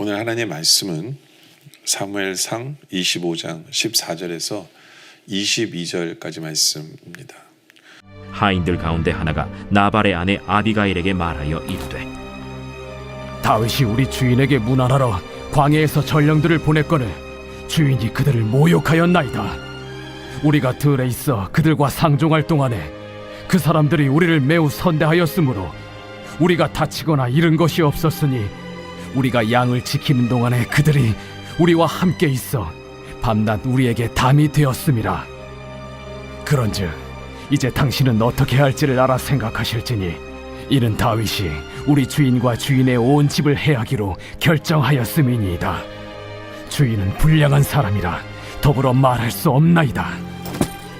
오늘 하나님의 말씀은 사무엘상 25장 14절에서 22절까지 말씀입니다. 하인들 가운데 하나가 나발의 아내 아비가일에게 말하여 이르되 다윗이 우리 주인에게 문안하러 광야에서 전령들을 보냈거늘 주인이 그들을 모욕하였나이다. 우리가 들에 있어 그들과 상종할 동안에 그 사람들이 우리를 매우 선대하였으므로 우리가 다치거나 잃은 것이 없었으니 우리가 양을 지키는 동안에 그들이 우리와 함께 있어 밤낮 우리에게 담이 되었음이라. 그런즉 이제 당신은 어떻게 할지를 알아 생각하실지니 이는 다윗이 우리 주인과 주인의 온 집을 해하기로 결정하였음이니이다. 주인은 불량한 사람이라 더불어 말할 수 없나이다.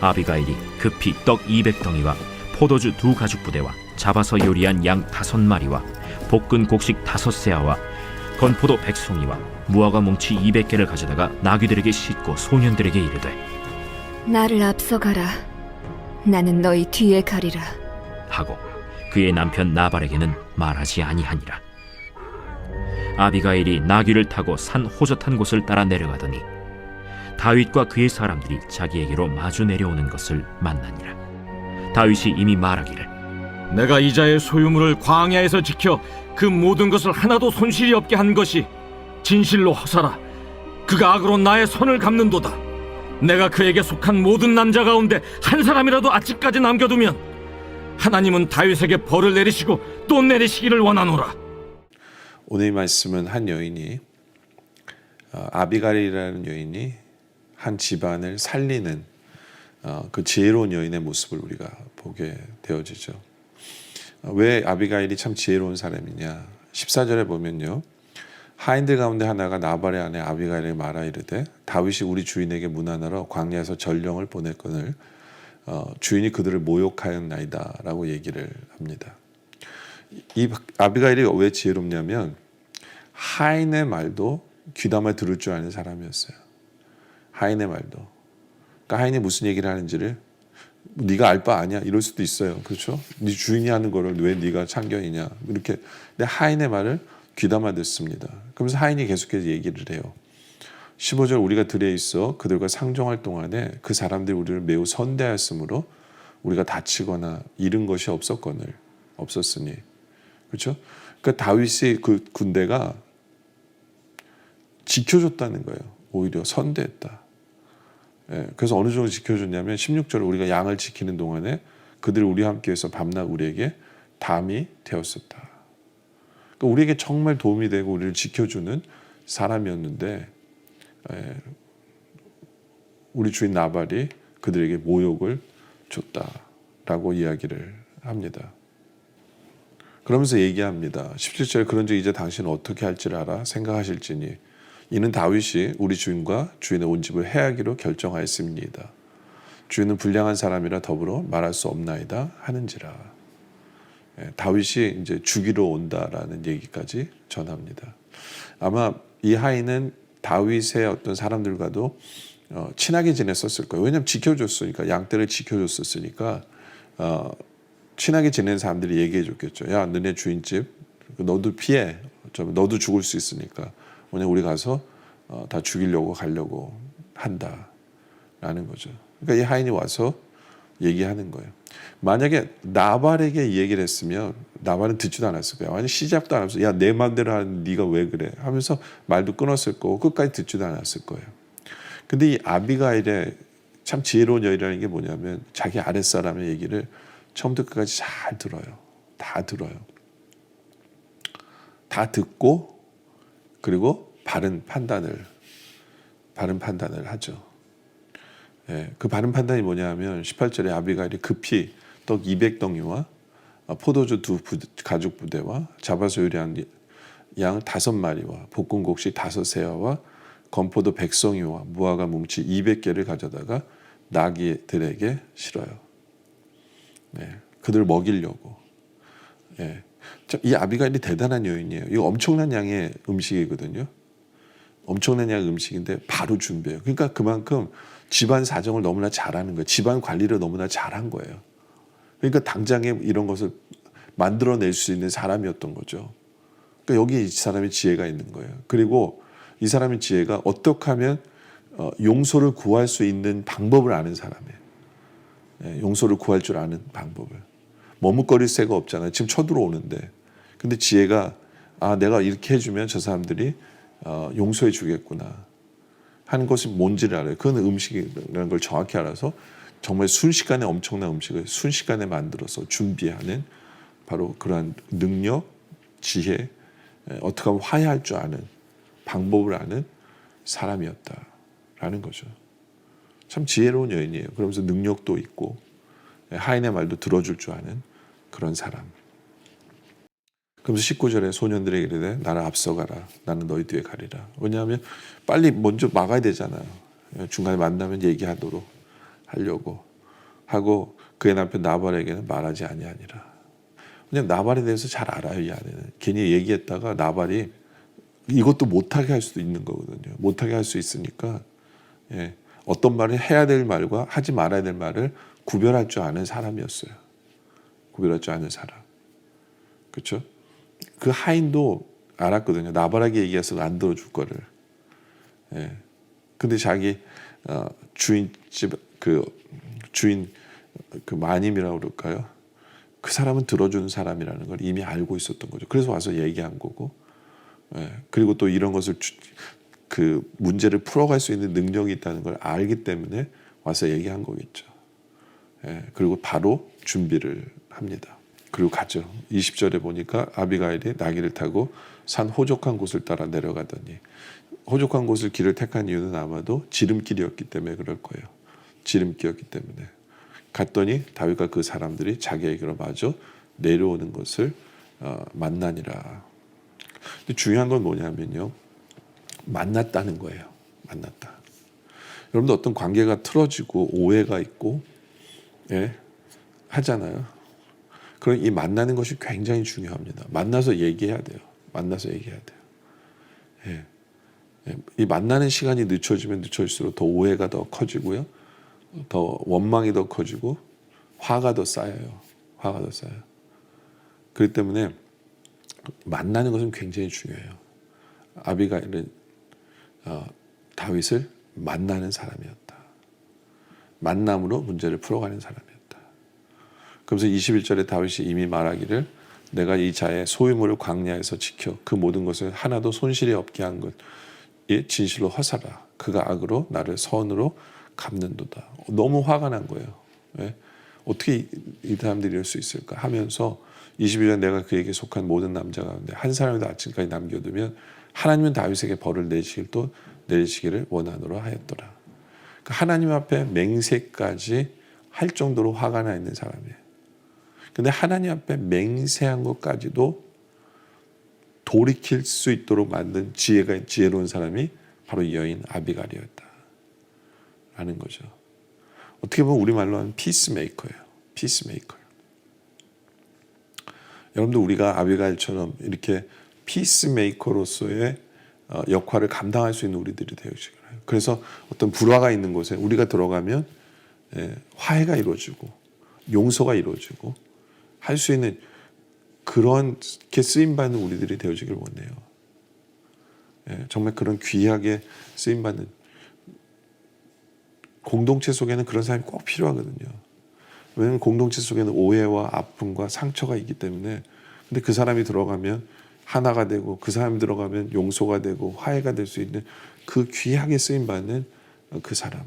아비가일이 급히 떡 200덩이와 포도주 2가죽 부대와 잡아서 요리한 양 5마리와 볶은 곡식 5세아와 건포도 100송이와 무화과 뭉치 200개를 가져다가 나귀들에게 싣고 소년들에게 이르되 나를 앞서가라. 나는 너희 뒤에 가리라. 하고 그의 남편 나발에게는 말하지 아니하니라. 아비가일이 나귀를 타고 산 호젓한 곳을 따라 내려가더니 다윗과 그의 사람들이 자기에게로 마주 내려오는 것을 만나니라. 다윗이 이미 말하기를 내가 이자의 소유물을 광야에서 지켜 그 모든 것을 하나도 손실이 없게 한 것이 진실로 허사라. 그가 악으로 나의 선을 갚는도다. 내가 그에게 속한 모든 남자 가운데 한 사람이라도 아직까지 남겨두면 하나님은 다윗에게 벌을 내리시고 또 내리시기를 원하노라. 오늘 이 말씀은 한 여인이 아비가일이라는 여인이 한 집안을 살리는 그 지혜로운 여인의 모습을 우리가 보게 되어지죠. 왜 아비가일이 참 지혜로운 사람이냐? 14절에 보면요, 하인들 가운데 하나가 나발의 아내 아비가일에게 말하 이르되 다윗이 우리 주인에게 문안하러 광야에서 전령을 보냈거늘 주인이 그들을 모욕하였나이다 라고 얘기를 합니다. 이 아비가일이 왜 지혜롭냐면 하인의 말도 귀담아 들을 줄 아는 사람이었어요. 하인의 말도. 그러니까 하인이 무슨 얘기를 하는지를 네가 알 바 아니야 이럴 수도 있어요. 그렇죠? 네 주인이 하는 거를 왜 네가 참견이냐 이렇게. 근데 하인의 말을 귀담아 듣습니다. 그러면서 하인이 계속해서 얘기를 해요. 15절 우리가 들에 있어 그들과 상종할 동안에 그 사람들이 우리를 매우 선대하였으므로 우리가 다치거나 잃은 것이 없었으니. 그렇죠? 그러니까 다윗이 그 군대가 지켜줬다는 거예요. 오히려 선대했다. 예, 그래서 어느 정도 지켜줬냐면 16절 우리가 양을 지키는 동안에 그들이 우리와 함께해서 밤낮 우리에게 담이 되었었다. 그러니까 우리에게 정말 도움이 되고 우리를 지켜주는 사람이었는데 우리 주인 나발이 그들에게 모욕을 줬다라고 이야기를 합니다. 그러면서 얘기합니다. 17절에 그런즉 이제 당신은 어떻게 할지를 알아 생각하실지니 이는 다윗이 우리 주인과 주인의 온 집을 해하기로 결정하였습니다. 주인은 불량한 사람이라 더불어 말할 수 없나이다 하는지라. 다윗이 이제 죽이러 온다라는 얘기까지 전합니다. 아마 이 하인은 다윗의 어떤 사람들과도 친하게 지냈었을 거예요. 왜냐하면 지켜줬으니까, 양떼를 지켜줬었으니까 친하게 지내는 사람들이 얘기해 줬겠죠. 야, 너네 주인집 너도 피해. 너도 죽을 수 있으니까 오늘 우리 가서 다 죽이려고 가려고 한다라는 거죠. 그러니까 이 하인이 와서 얘기하는 거예요. 만약에 나발에게 이 얘기를 했으면 나발은 듣지도 않았을 거예요. 아니 시작도 안 하면서 야, 내 맘대로 하는 네가 왜 그래 하면서 말도 끊었을 거고 끝까지 듣지도 않았을 거예요. 근데 이 아비가일의 참 지혜로운 여인이라는 게 뭐냐면 자기 아랫사람의 얘기를 처음부터 끝까지 잘 들어요. 다 들어요. 다 듣고 그리고 바른 판단을 하죠. 그 바른 판단이 뭐냐면 18절에 아비가일이 급히 떡 200덩이와 포도주 2 가죽 부대와 잡아서 요리한 양 5마리와 볶은 곡식 5세와와 건포도 100송이와 무화과 뭉치 200개를 가져다가 나귀들에게 실어요. 그들을 먹이려고. 이 아비가일이 대단한 여인이에요. 이거 엄청난 양의 음식이거든요. 엄청난 양의 음식인데 바로 준비해요. 그러니까 그만큼 집안 사정을 너무나 잘하는 거예요. 집안 관리를 너무나 잘한 거예요. 그러니까 당장에 이런 것을 만들어낼 수 있는 사람이었던 거죠. 그러니까 여기 이 사람의 지혜가 있는 거예요. 그리고 이 사람의 지혜가 어떻게 하면 용서를 구할 수 있는 방법을 아는 사람이에요. 용서를 구할 줄 아는 방법을. 머뭇거릴 새가 없잖아요. 지금 쳐들어오는데. 근데 지혜가 내가 이렇게 해주면 저 사람들이 용서해 주겠구나 하는 것이 뭔지를 알아요. 그건 음식이라는 걸 정확히 알아서 정말 순식간에 엄청난 음식을 순식간에 만들어서 준비하는 바로 그러한 능력, 지혜, 어떻게 하면 화해할 줄 아는 방법을 아는 사람이었다라는 거죠. 참 지혜로운 여인이에요. 그러면서 능력도 있고 하인의 말도 들어줄 줄 아는 그런 사람. 그러면서 19절에 소년들에게 이르되 나를 앞서가라. 나는 너희 뒤에 가리라. 왜냐하면 빨리 먼저 막아야 되잖아요. 중간에 만나면 얘기하도록 하려고 하고 그의 남편 나발에게는 말하지 아니하니라. 왜냐하면 나발에 대해서 잘 알아요. 이 아내는. 괜히 얘기했다가 나발이 이것도 못하게 할 수도 있는 거거든요. 못하게 할 수 있으니까 어떤 말을 해야 될 말과 하지 말아야 될 말을 구별할 줄 아는 사람이었어요. 구별할 줄 아는 사람. 그렇죠? 그 하인도 알았거든요. 나발에게 얘기해서 안 들어줄 거를. 근데 자기 주인집 주인 마님이라고 그럴까요? 그 사람은 들어주는 사람이라는 걸 이미 알고 있었던 거죠. 그래서 와서 얘기한 거고. 그리고 또 이런 것을 그 문제를 풀어갈 수 있는 능력이 있다는 걸 알기 때문에 와서 얘기한 거겠죠. 그리고 바로 준비를 합니다. 그리고 가죠. 20절에 보니까 아비가일이 나귀를 타고 산 호족한 곳을 따라 내려가더니 호족한 곳을 길을 택한 이유는 아마도 지름길이었기 때문에 그럴 거예요. 지름길이었기 때문에 갔더니 다윗과 그 사람들이 자기에게로 마저 내려오는 것을 만나니라. 근데 중요한 건 뭐냐면요. 만났다는 거예요. 만났다. 여러분들 어떤 관계가 틀어지고 오해가 있고 하잖아요. 그럼 이 만나는 것이 굉장히 중요합니다. 만나서 얘기해야 돼요. 만나서 얘기해야 돼요. 이 만나는 시간이 늦춰지면 늦춰질수록 더 오해가 더 커지고요. 더 원망이 더 커지고 화가 더 쌓여요. 화가 더 쌓여요. 그렇기 때문에 만나는 것은 굉장히 중요해요. 아비가일은 다윗을 만나는 사람이었다. 만남으로 문제를 풀어가는 사람이었다. 그러면서 21절에 다윗이 이미 말하기를 내가 이 자의 소유물을 광야에서 지켜 그 모든 것을 하나도 손실이 없게 한 것이 진실로 허사라. 그가 악으로 나를 선으로 갚는도다. 너무 화가 난 거예요. 어떻게 이 사람들이 이럴 수 있을까 하면서 22절 내가 그에게 속한 모든 남자 가운데 한 사람이라도 아침까지 남겨두면 하나님은 다윗에게 벌을 내리시기를 원하노라 하였더라. 그러니까 하나님 앞에 맹세까지 할 정도로 화가 나 있는 사람이에요. 근데 하나님 앞에 맹세한 것까지도 돌이킬 수 있도록 만든 지혜로운 사람이 바로 이 여인 아비갈이었다 라는 거죠. 어떻게 보면 우리말로 하면 피스메이커예요. 피스메이커. 여러분들 우리가 아비갈처럼 이렇게 피스메이커로서의 역할을 감당할 수 있는 우리들이 되어지기를 해요. 그래서 어떤 불화가 있는 곳에 우리가 들어가면 화해가 이루어지고 용서가 이루어지고 할 수 있는 그렇게 쓰임받는 우리들이 되어지길 원해요. 정말 그런 귀하게 쓰임받는 공동체 속에는 그런 사람이 꼭 필요하거든요. 왜냐하면 공동체 속에는 오해와 아픔과 상처가 있기 때문에. 근데 그 사람이 들어가면 하나가 되고 그 사람이 들어가면 용서가 되고 화해가 될 수 있는 그 귀하게 쓰임받는 그 사람,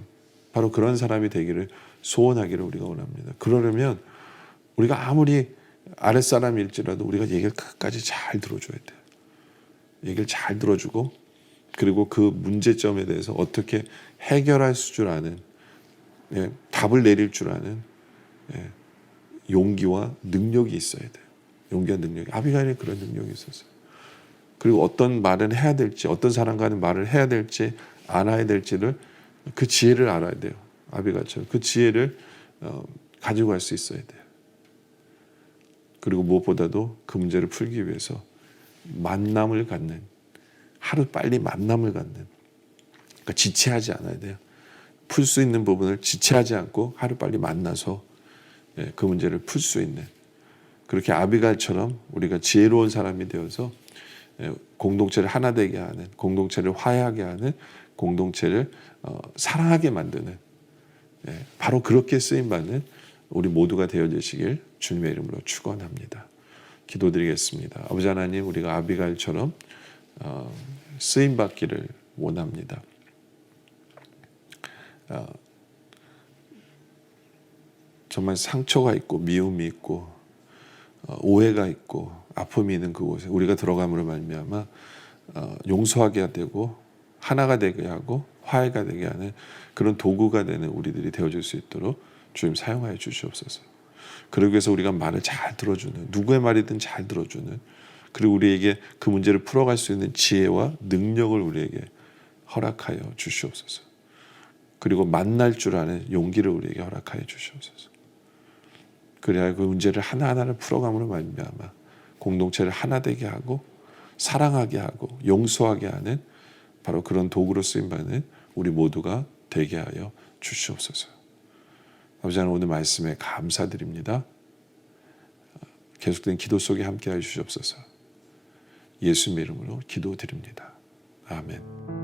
바로 그런 사람이 되기를 소원하기를 우리가 원합니다. 그러려면 우리가 아무리 아랫사람일지라도 우리가 얘기를 끝까지 잘 들어줘야 돼요. 얘기를 잘 들어주고 그리고 그 문제점에 대해서 어떻게 해결할 줄 아는, 답을 내릴 줄 아는 용기와 능력이 있어야 돼요. 용기와 능력이. 아비가일에 그런 능력이 있었어요. 그리고 어떤 말을 해야 될지, 어떤 사람과는 말을 해야 될지 안 해야 될지를 그 지혜를 알아야 돼요. 아비가일처럼 그 지혜를 가지고 갈 수 있어야 돼요. 그리고 무엇보다도 그 문제를 풀기 위해서 만남을 갖는, 하루 빨리 만남을 갖는, 그러니까 지체하지 않아야 돼요. 풀 수 있는 부분을 지체하지 않고 하루 빨리 만나서 그 문제를 풀 수 있는, 그렇게 아비갈처럼 우리가 지혜로운 사람이 되어서 공동체를 하나 되게 하는, 공동체를 화해하게 하는, 공동체를 사랑하게 만드는, 바로 그렇게 쓰임받는 우리 모두가 되어주시길 주님의 이름으로 축원합니다. 기도드리겠습니다. 아버지 하나님, 우리가 아비갈처럼 쓰임받기를 원합니다. 정말 상처가 있고 미움이 있고 오해가 있고 아픔이 있는 그곳에 우리가 들어감으로 말미암아 용서하게 되고 하나가 되게 하고 화해가 되게 하는 그런 도구가 되는 우리들이 되어줄 수 있도록 주님 사용하여 주시옵소서. 그러기 위해서 우리가 말을 잘 들어주는, 누구의 말이든 잘 들어주는, 그리고 우리에게 그 문제를 풀어갈 수 있는 지혜와 능력을 우리에게 허락하여 주시옵소서. 그리고 만날 줄 아는 용기를 우리에게 허락하여 주시옵소서. 그래야 그 문제를 하나하나를 풀어감으로 말미암아 공동체를 하나 되게 하고 사랑하게 하고 용서하게 하는 바로 그런 도구로 쓰임받는 우리 모두가 되게 하여 주시옵소서. 아버지 하나님, 오늘 말씀에 감사드립니다. 계속된 기도 속에 함께하여 주시옵소서. 예수님의 이름으로 기도드립니다. 아멘.